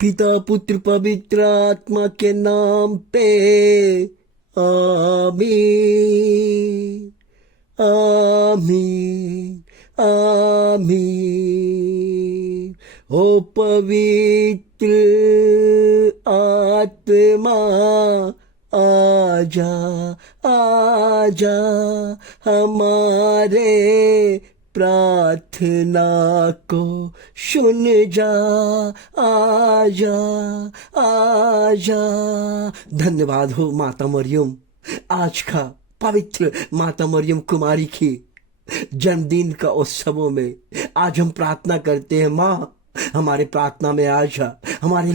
पिता पुत्र पवित्र आत्मा के नाम पे आमीन। आमीन। आमीन। ओ पवित्र आत्मा आजा, आजा हमारे प्रार्थना को सुन जा। आजा, आजा। धन्यवाद हो माता मरियम, आज का पवित्र माता मरियम कुमारी की जन्मदिन का उत्सवों में आज हम प्रार्थना करते हैं। माँ, हमारे प्रार्थना में आ जा। हमारे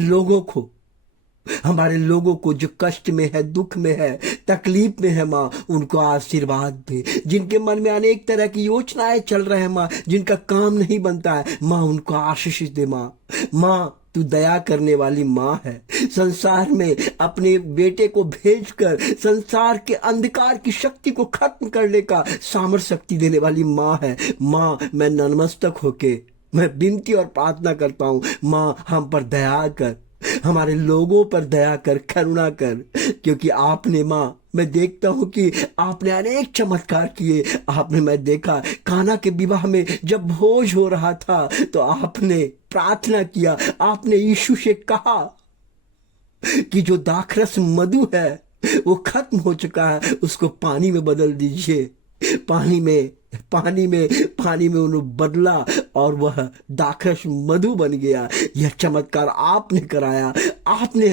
लोगों को जो कष्ट में है, दुख में है, तकलीफ में है माँ, उनको आशीर्वाद दे। जिनके मन में अनेक तरह की योजनाएं चल रहे हैं माँ, जिनका काम नहीं बनता है माँ, उनको आशीष दे माँ। माँ, तू दया करने वाली माँ है। संसार में अपने बेटे को भेजकर संसार के अंधकार की शक्ति को खत्म करने का सामर्थ्य शक्ति देने वाली माँ है। माँ, मैं नतमस्तक होके मैं विनती और प्रार्थना करता हूँ, माँ हम पर दया कर, हमारे लोगों पर दया कर, करुणा कर। क्योंकि आपने माँ, मैं देखता हूं कि आपने अनेक चमत्कार किए। मैं देखा काना के विवाह में जब भोज हो रहा था तो आपने प्रार्थना किया, आपने यीशु से कहा कि जो दाखरस मधु है वो खत्म हो चुका है, उसको पानी में बदल दीजिए। पानी में उन्हें बदला और वह दाखरस मधु बन गया। यह चमत्कार आपने कराया। आपने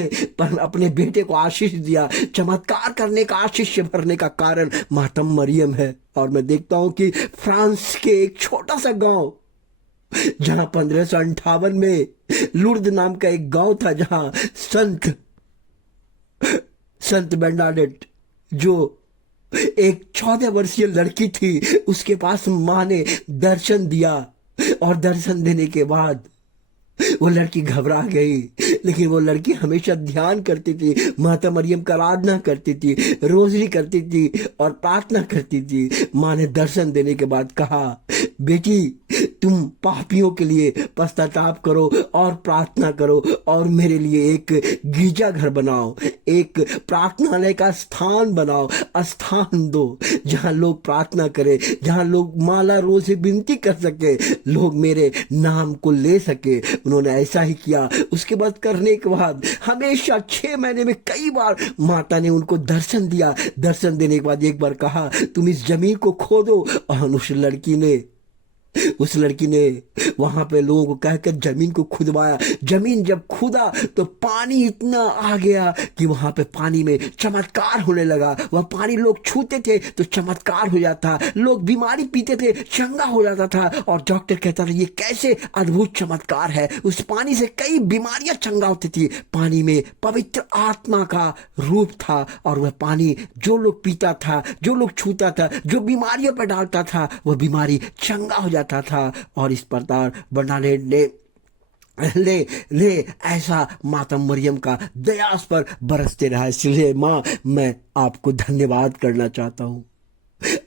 अपने बेटे को आशीष दिया। चमत्कार करने का, आशीष से भरने का कारण माता मरियम है। और मैं देखता हूं कि फ्रांस के एक छोटा सा गांव, जहां 1558 में लुर्द नाम का एक गांव था, जहां संत बर्नाडेट, जो एक 14 वर्षीय लड़की थी, उसके पास माँ ने दर्शन दिया। और दर्शन देने के बाद वो लड़की घबरा गई, लेकिन वो लड़की हमेशा ध्यान करती थी, माता मरियम का आराधना करती थी, रोजरी करती थी और प्रार्थना करती थी। माँ ने दर्शन देने के बाद कहा, बेटी तुम पापियों के लिए पश्चाताप करो और प्रार्थना करो और मेरे लिए एक गिरजा घर बनाओ, एक प्रार्थनालय का स्थान बनाओ, स्थान दो जहां लोग प्रार्थना करें, जहां लोग माला रोज विनती कर सके, लोग मेरे नाम को ले सके। उन्होंने ऐसा ही किया। उसके बाद करने के बाद हमेशा 6 महीने में कई बार माता ने उनको दर्शन दिया। दर्शन देने के बाद एक बार कहा, तुम इस जमीन को खोदो। और उस लड़की ने वहां पे लोगों को कहकर जमीन को खुदवाया। जमीन जब खुदा तो पानी इतना आ गया कि वहां पे पानी में चमत्कार होने लगा। वह पानी लोग छूते थे तो चमत्कार हो जाता, लोग बीमारी पीते थे चंगा हो जाता था। और डॉक्टर कहता था, ये कैसे अद्भुत चमत्कार है। उस पानी से कई बीमारियां चंगा होती थी। पानी में पवित्र आत्मा का रूप था और वह पानी जो लोग पीता था, जो लोग छूता था, जो बीमारियों पर डालता था, वह बीमारी चंगा हो जाता था। और इस प्रकार बनाने ले ऐसा माता मरियम का दयास पर बरसते रहा। इसलिए माँ, मैं आपको धन्यवाद करना चाहता हूँ।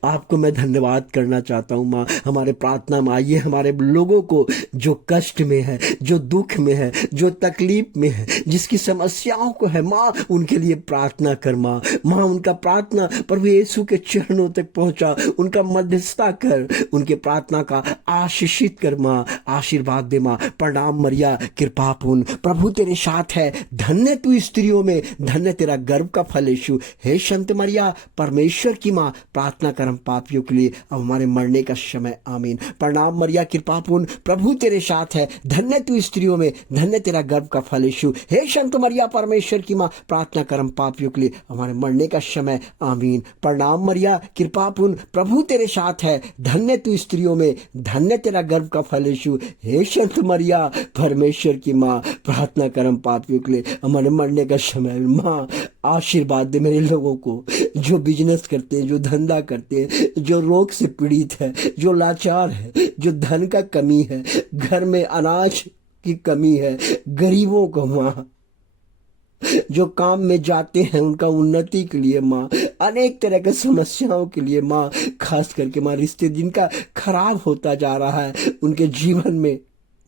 आपको मैं धन्यवाद करना चाहता हूँ माँ। हमारे प्रार्थना में आइए, हमारे लोगों को जो कष्ट में है, जो दुख में है, जो तकलीफ में है, जिसकी समस्याओं को है माँ, उनके लिए प्रार्थना कर माँ। उनका प्रार्थना प्रभु यीशु के चरणों तक पहुंचा, उनका मध्यस्थता कर, उनके प्रार्थना का आशीषित कर माँ, आशीर्वाद दे माँ। प्रणाम मरिया, कृपापूर्ण प्रभु तेरे साथ है, धन्य तू स्त्रियों में, धन्य तेरा गर्भ का फल यीशु। हे संत मरिया, परमेश्वर की माँ, प्रार्थना करम पापियों के लिए अब हमारे मरने का समय, आमीन। प्रणाम मरिया, कृपापूर्ण प्रभु तेरे साथ है, धन्य तू स्त्रियों में, धन्य तेरा गर्भ का फल यीशु। हे संत मरिया, परमेश्वर की माँ, प्रार्थना करम पापियों के लिए हमारे मरने का समय, आमीन। प्रणाम मरिया, कृपापूर्ण प्रभु तेरे साथ है, धन्य तू स्त्रियों में, धन्य तेरा गर्भ का फल यीशु। हे संत मरिया, परमेश्वर की माँ, प्रार्थना करम पापियों के लिए हमारे मरने का समय। माँ, आशीर्वाद दे मेरे लोगों को, जो बिजनेस करते हैं, जो धंधा करते हैं, जो रोग से पीड़ित है, जो लाचार है, जो धन का कमी है, घर में अनाज की कमी है, गरीबों को माँ, जो काम में जाते हैं उनका उन्नति के लिए माँ, अनेक तरह के समस्याओं के लिए माँ, खास करके माँ रिश्ते जिनका खराब होता जा रहा है, उनके जीवन में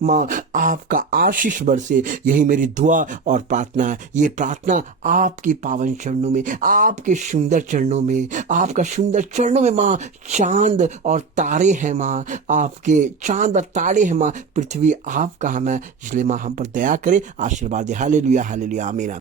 माँ आपका आशीष बरसे, यही मेरी दुआ और प्रार्थना है। ये प्रार्थना आपके पावन चरणों में, आपके सुंदर चरणों में, आपका सुंदर चरणों में माँ चांद और तारे हैं माँ, आपके चांद और तारे हैं माँ, पृथ्वी आपका हम है, इसलिए माँ हम पर दया करे, आशीर्वाद दे। हालेलुया हालेलुया आमीन।